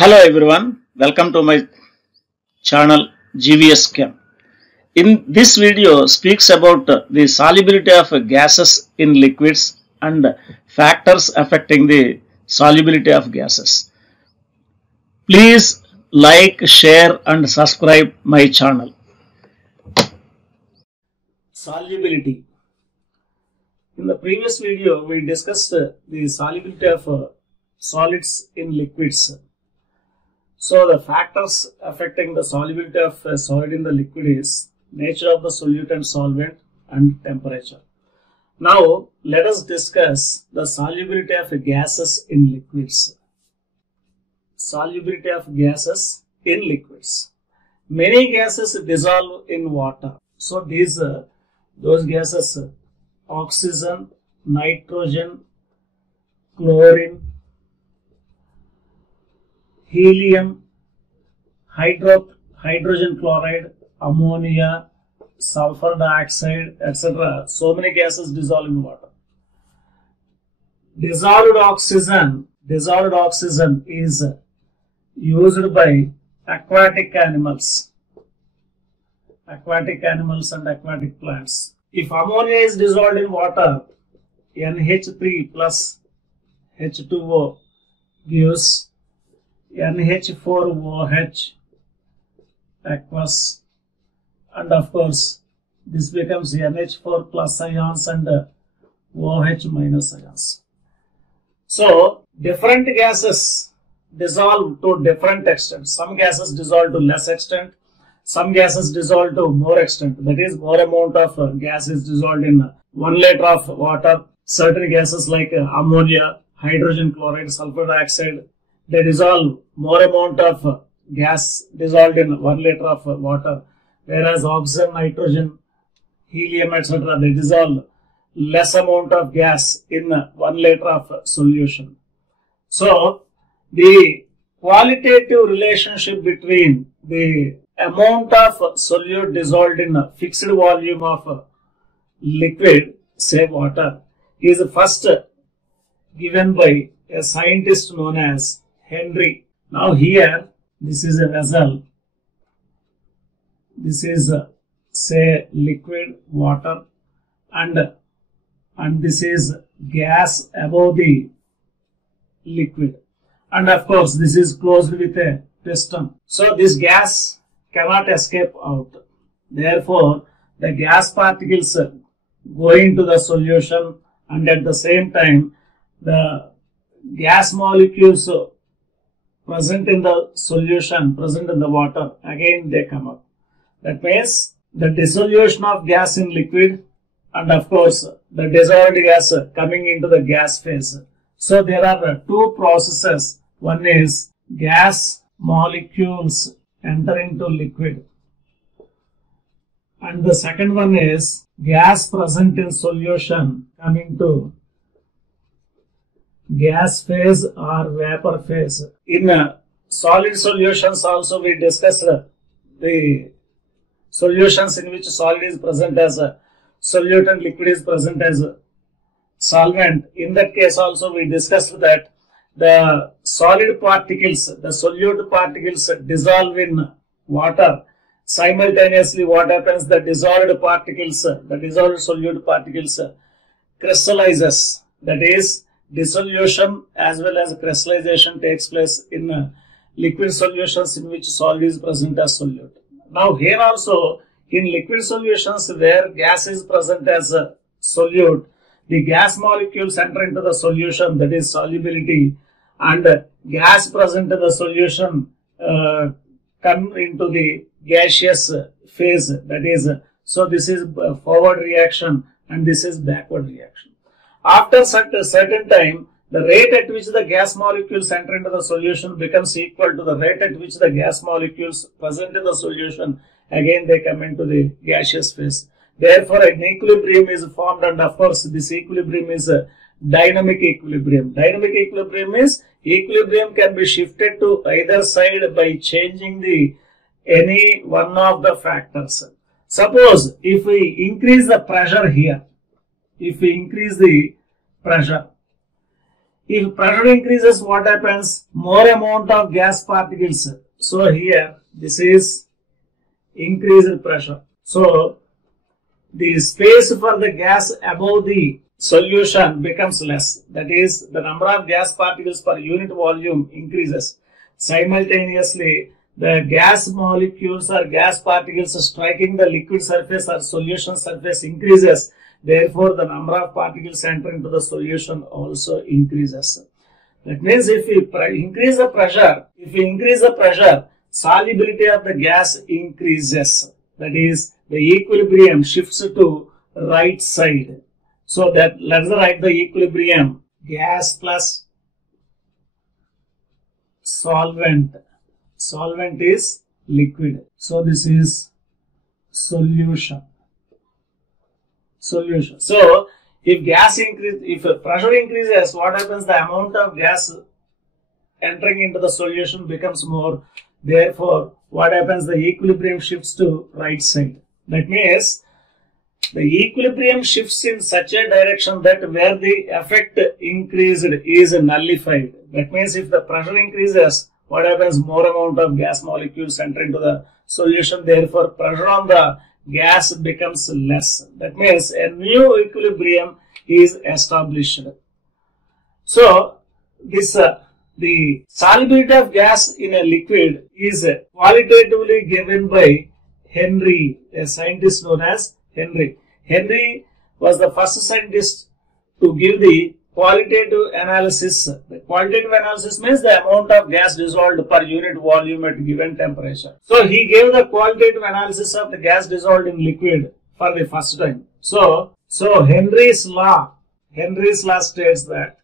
Hello everyone, welcome to my channel GVS Chem. In this video speaks about the solubility of gases in liquids and factors affecting the solubility of gases. Please like, share and subscribe my channel. Solubility. In the previous video we discussed the solubility of solids in liquids. So the factors affecting the solubility of a solid in the liquid is nature of the solute and solvent and temperature. Now let us discuss the solubility of gases in liquids. Solubility of gases in liquids. Many gases dissolve in water. So those gases: oxygen, nitrogen, chlorine, helium, hydrogen chloride, ammonia, sulfur dioxide, etc. So many gases dissolve in water. Dissolved oxygen is used by aquatic animals and aquatic plants. If ammonia is dissolved in water, NH3 plus H2O gives NH4OH aqueous, and of course this becomes NH4 plus ions and OH minus ions. So different gases dissolve to different extent. Some gases dissolve to less extent, some gases dissolve to more extent. That is, more amount of gas is dissolved in 1 liter of water. Certain gases like ammonia, hydrogen chloride, sulfur dioxide, they dissolve more amount of gas dissolved in 1 liter of water, whereas oxygen, nitrogen, helium, etc. they dissolve less amount of gas in 1 liter of solution. So the qualitative relationship between the amount of solute dissolved in a fixed volume of liquid, say water, is first given by a scientist known as Henry. Now here this is a vessel, this is say liquid water, and this is gas above the liquid, and of course this is closed with a piston. So this gas cannot escape out. Therefore the gas particles go into the solution, and at the same time the gas molecules present in the solution, present in the water, again they come up. That means the dissolution of gas in liquid, and of course the dissolved gas coming into the gas phase. So there are two processes. One is gas molecules enter into liquid, and the second one is gas present in solution coming to gas phase or vapor phase. In solid solutions also we discussed the solutions in which solid is present as a solute and liquid is present as a solvent. In that case also we discussed that the solid particles, the solute particles dissolve in water. Simultaneously what happens, the dissolved particles, the dissolved solute particles crystallizes. That is, dissolution as well as crystallization takes place in liquid solutions in which solid is present as solute. Now here also in liquid solutions where gas is present as a solute, the gas molecules enter into the solution, that is solubility, and gas present in the solution come into the gaseous phase, that is, so this is forward reaction and this is backward reaction. After certain time, the rate at which the gas molecules enter into the solution becomes equal to the rate at which the gas molecules present in the solution, again they come into the gaseous phase. Therefore an equilibrium is formed, and of course this equilibrium is a dynamic equilibrium. Dynamic equilibrium is equilibrium can be shifted to either side by changing any one of the factors. Suppose if we increase the pressure here, if we increase the pressure, If pressure increases, what happens? More amount of gas particles. So here, this is increased pressure. So the space for the gas above the solution becomes less. That is, the number of gas particles per unit volume increases. Simultaneously, the gas molecules or gas particles striking the liquid surface or solution surface increases. Therefore, the number of particles entering into the solution also increases. That means if we increase the pressure, solubility of the gas increases. That is, the equilibrium shifts to right side. So that let's write the equilibrium: gas plus solvent. Solvent is liquid. So this is solution. So if pressure increases, what happens? The amount of gas entering into the solution becomes more. Therefore, what happens? The equilibrium shifts to right side. That means the equilibrium shifts in such a direction that where the effect increased is nullified. That means if the pressure increases, what happens? More amount of gas molecules enter into the solution. Therefore, pressure on the gas becomes less. That means a new equilibrium is established. So, the solubility of gas in a liquid is qualitatively given by Henry, a scientist known as Henry. Henry was the first scientist to give the qualitative analysis. The qualitative analysis means the amount of gas dissolved per unit volume at given temperature. So he gave the qualitative analysis of the gas dissolved in liquid for the first time. So Henry's law states that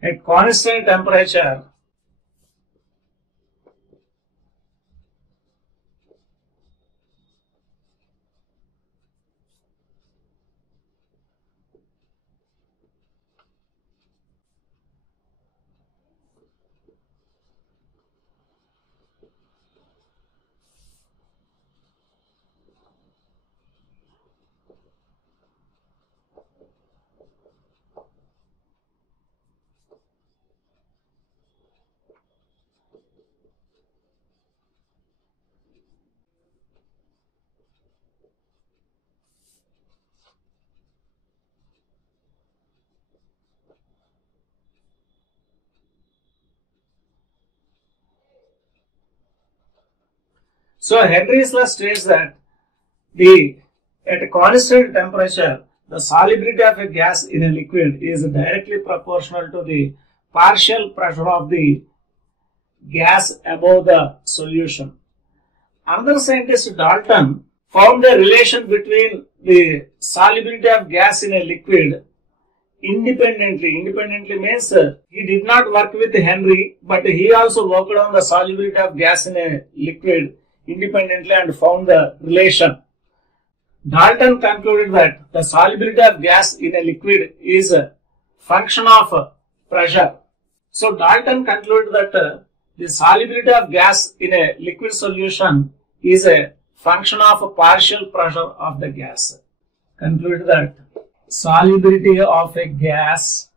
at constant temperature, so Henry's law states that at a constant temperature, the solubility of a gas in a liquid is directly proportional to the partial pressure of the gas above the solution. Another scientist, Dalton, found a relation between the solubility of gas in a liquid independently. Independently means he did not work with Henry, but he also worked on the solubility of gas in a liquid independently and found the relation. Dalton concluded that the solubility of gas in a liquid is a function of pressure. So Dalton concluded that the solubility of gas in a liquid solution is a function of partial pressure of the gas. Concluded that solubility of a gas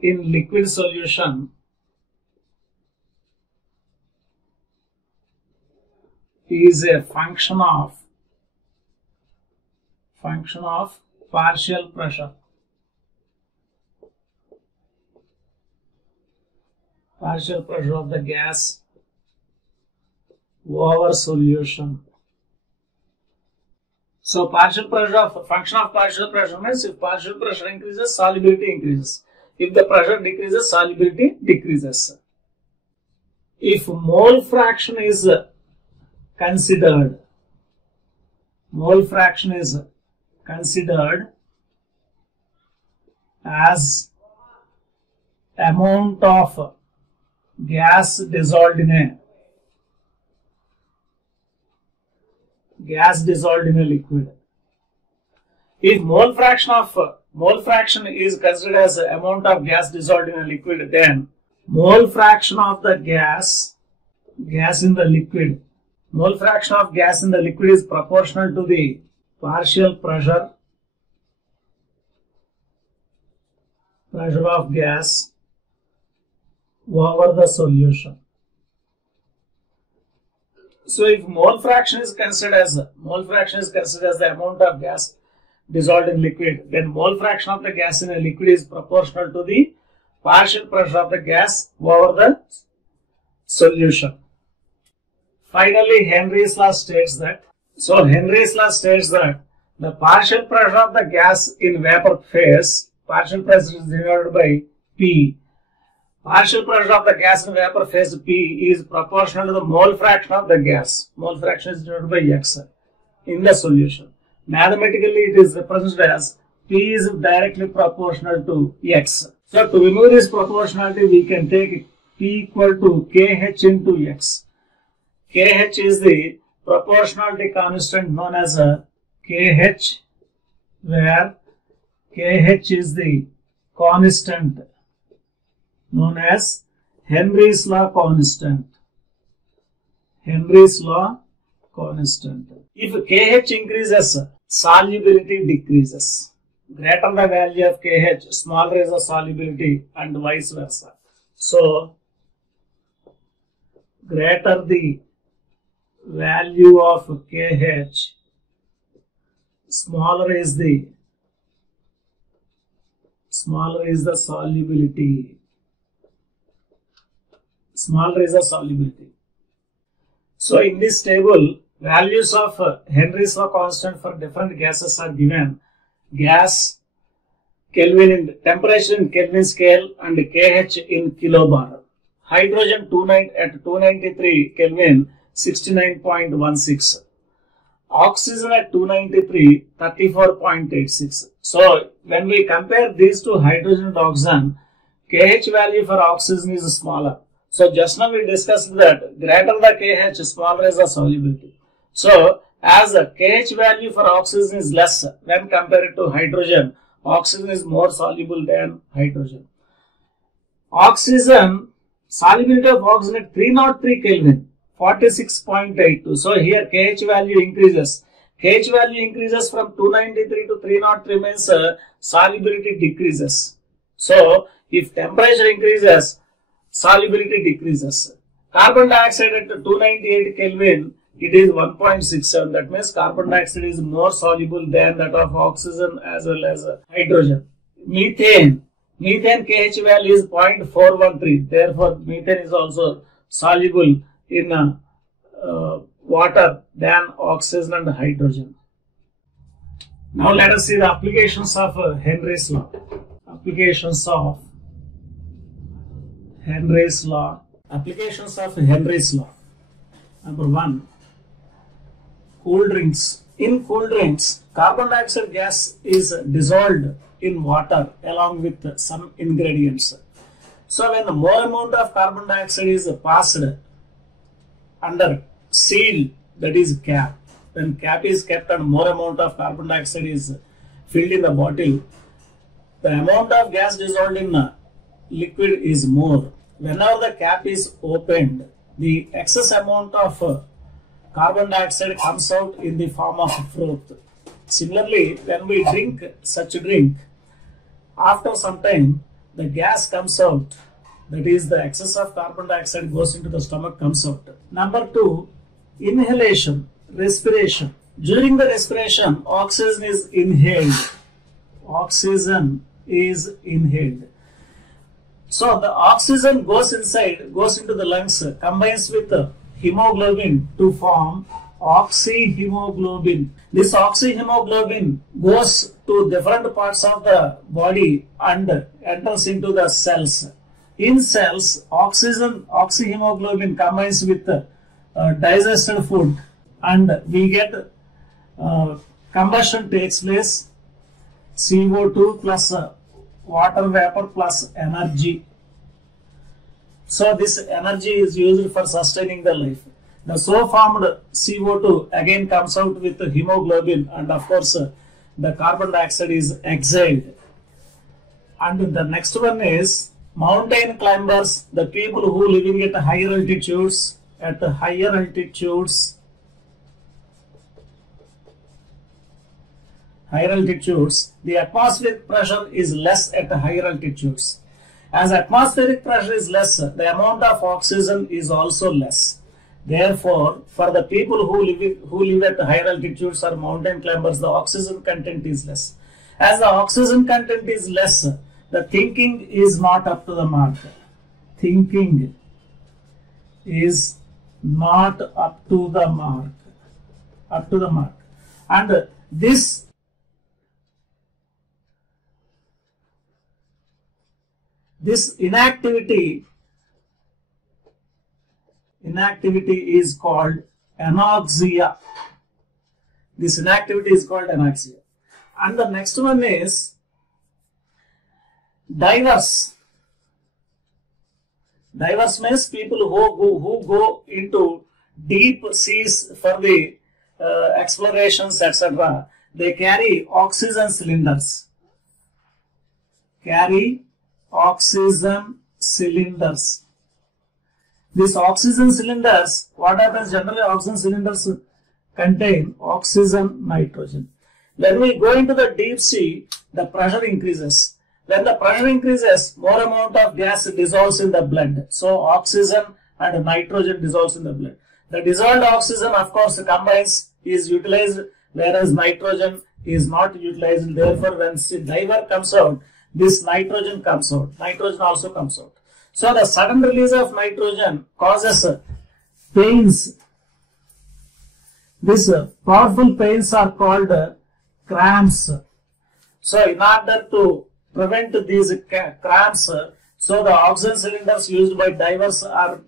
in liquid solution is a function of partial pressure. Partial pressure of the gas over solution. So function of partial pressure means if partial pressure increases, solubility increases. If the pressure decreases, solubility decreases. If mole fraction is considered, as amount of gas dissolved in a liquid. If mole fraction is considered as amount of gas dissolved in a liquid, then mole fraction of the gas in the liquid. Mole fraction of gas in the liquid is proportional to the partial pressure of gas over the solution. So if mole fraction is considered as the amount of gas dissolved in liquid, then mole fraction of the gas in a liquid is proportional to the partial pressure of the gas over the solution. Finally, Henry's law states that the partial pressure of the gas in vapor phase, partial pressure is denoted by P. Partial pressure of the gas in vapor phase P is proportional to the mole fraction of the gas. Mole fraction is denoted by X in the solution. Mathematically, it is represented as P is directly proportional to X. So, to remove this proportionality, we can take P equal to KH into X. KH is the proportionality constant known as a KH, where KH is the constant known as Henry's law constant. Henry's law constant. If KH increases, solubility decreases. Greater the value of KH, smaller is the solubility, and vice versa. So, greater the value of KH, smaller is the solubility. Smaller is the solubility. So in this table, values of Henry's law constant for different gases are given. Gas, Kelvin in temperature in Kelvin scale, and KH in kilobar. Hydrogen at 293 Kelvin, 69.16. Oxygen at 293, 34.86. So when we compare these two, hydrogen and oxygen, KH value for oxygen is smaller. So just now we discussed that greater the KH, smaller is the solubility. So as the KH value for oxygen is less when compared to hydrogen, oxygen is more soluble than hydrogen. Oxygen, solubility of oxygen at 303 Kelvin, 46.82. So here KH value increases. KH value increases from 293 to 303 means solubility decreases. So if temperature increases, solubility decreases. Carbon dioxide at 298 Kelvin, it is 1.67. That means carbon dioxide is more soluble than that of oxygen as well as hydrogen. Methane KH value is 0.413. Therefore, methane is also soluble in water than oxygen and hydrogen. Now let us see the applications of Henry's law. Applications of Henry's law. Number 1. Cool drinks. In cool drinks, carbon dioxide gas is dissolved in water along with some ingredients. So when more amount of carbon dioxide is passed under seal, that is cap, when cap is kept and more amount of carbon dioxide is filled in the bottle, the amount of gas dissolved in liquid is more. Whenever the cap is opened, the excess amount of carbon dioxide comes out in the form of froth. Similarly, when we drink such a drink, after some time the gas comes out, that is the excess of carbon dioxide goes into the stomach, comes out. Number 2, inhalation, respiration. During the respiration, oxygen is inhaled. So the oxygen goes into the lungs, combines with hemoglobin to form oxyhemoglobin. This oxyhemoglobin goes to different parts of the body and enters into the cells. In cells, oxyhemoglobin combines with digested food and we get combustion takes place, CO2 plus water vapor plus energy. So this energy is used for sustaining the life. The so formed CO2 again comes out with the hemoglobin, and of course the carbon dioxide is exhaled. And the next one is Mountain climbers, the people who living at higher altitudes, the atmospheric pressure is less at higher altitudes. As atmospheric pressure is less, the amount of oxygen is also less. Therefore, for the people who live at higher altitudes or mountain climbers, the oxygen content is less. As the oxygen content is less, the thinking is not up to the mark. Thinking is not up to the mark. And this inactivity is called anoxia. This inactivity is called anoxia. And the next one is divers. Divers means people who go into deep seas for the explorations, etc. They carry oxygen cylinders. These oxygen cylinders, what happens generally, oxygen cylinders contain oxygen, nitrogen. When we go into the deep sea, the pressure increases. When the pressure increases, more amount of gas dissolves in the blood. So oxygen and nitrogen dissolves in the blood. The dissolved oxygen, of course, combines, is utilized, whereas nitrogen is not utilized. Therefore, when diver comes out, this nitrogen comes out. Nitrogen also comes out. So the sudden release of nitrogen causes pains. These powerful pains are called cramps. So in order to prevent these cramps, so the oxygen cylinders used by divers are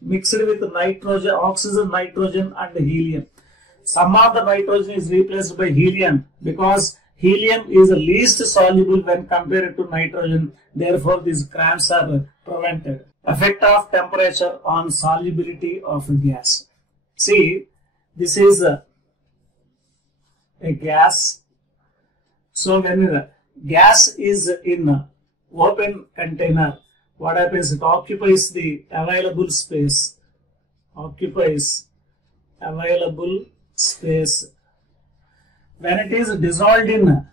mixed with nitrogen, oxygen, nitrogen and helium. Some of the nitrogen is replaced by helium because helium is least soluble when compared to nitrogen. Therefore, these cramps are prevented. Effect of temperature on solubility of gas. See, this is a gas. So when gas is in open container, what happens? It occupies the available space. When it is dissolved in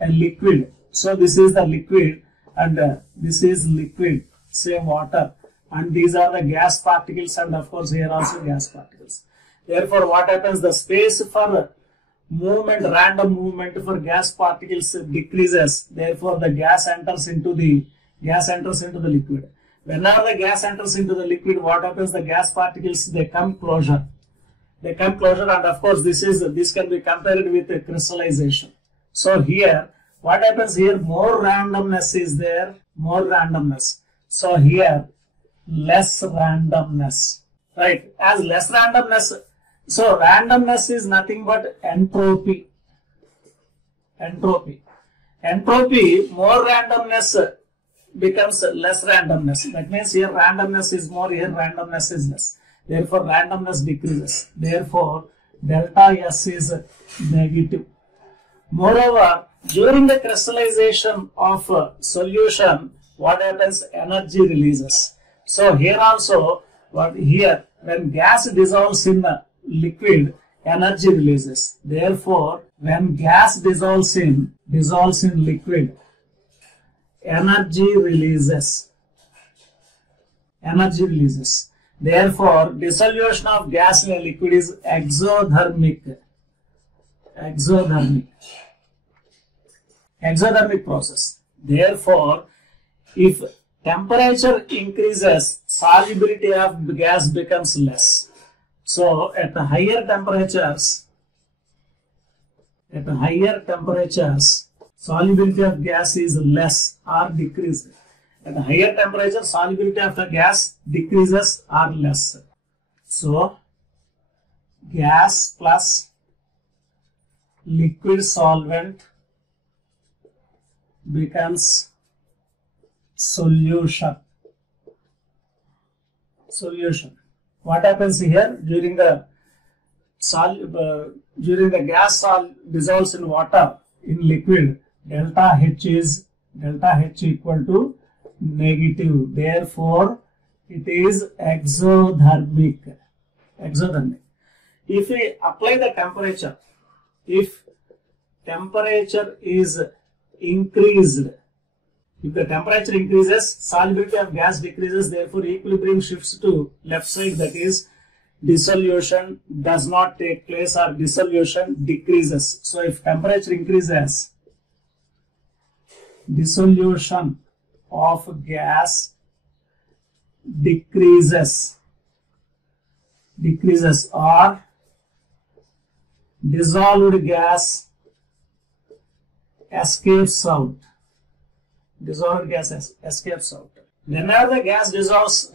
a liquid, so this is the liquid and this is liquid, say water, and these are the gas particles, and of course here also gas particles. Therefore, what happens? The space for movement, random movement for gas particles decreases. Therefore, the gas enters into the liquid. Whenever the gas enters into the liquid, what happens? The gas particles, they come closer. And of course this can be compared with crystallization. So here, what happens here? More randomness is there, So here, less randomness, right? As less randomness, so randomness is nothing but entropy. Entropy, more randomness becomes less randomness. That means here randomness is more, here randomness is less. Therefore, randomness decreases. Therefore, delta S is negative. Moreover, during the crystallization of solution, what happens? Energy releases. So here also, when gas dissolves in liquid, energy releases. Therefore, when gas dissolves in liquid, energy releases. Therefore, dissolution of gas in a liquid is exothermic. Exothermic process. Therefore, if temperature increases, solubility of gas becomes less. So, at higher temperatures, solubility of gas is less or decreased. At a higher temperature, solubility of the gas decreases or less. So, gas plus liquid solvent becomes solution. What happens here? During the gas dissolves in water, in liquid, delta H equal to negative. Therefore, it is exothermic. Exothermic. If we apply the temperature, if temperature is increased, if the temperature increases, solubility of gas decreases, therefore equilibrium shifts to left side, that is dissolution does not take place or dissolution decreases. So if temperature increases, dissolution of gas decreases or dissolved gas escapes out. Dissolved gas escapes out. Whenever the gas dissolves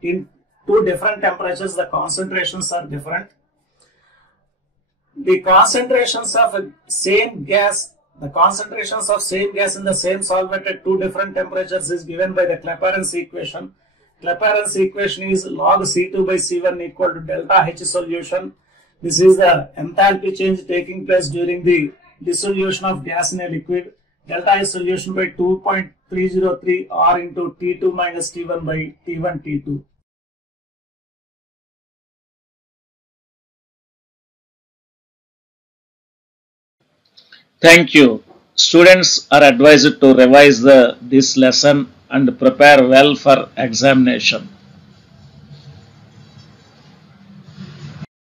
in two different temperatures, the concentrations are different. The concentrations of same gas in the same solvent at two different temperatures is given by the Clapeyron's equation. Clapeyron's equation is log C2 by C1 equal to delta H solution. This is the enthalpy change taking place during the dissolution of gas in a liquid. Delta H solution by 2.303 R into T2 minus T1 by T1 T2. Thank you. Students are advised to revise this lesson and prepare well for examination.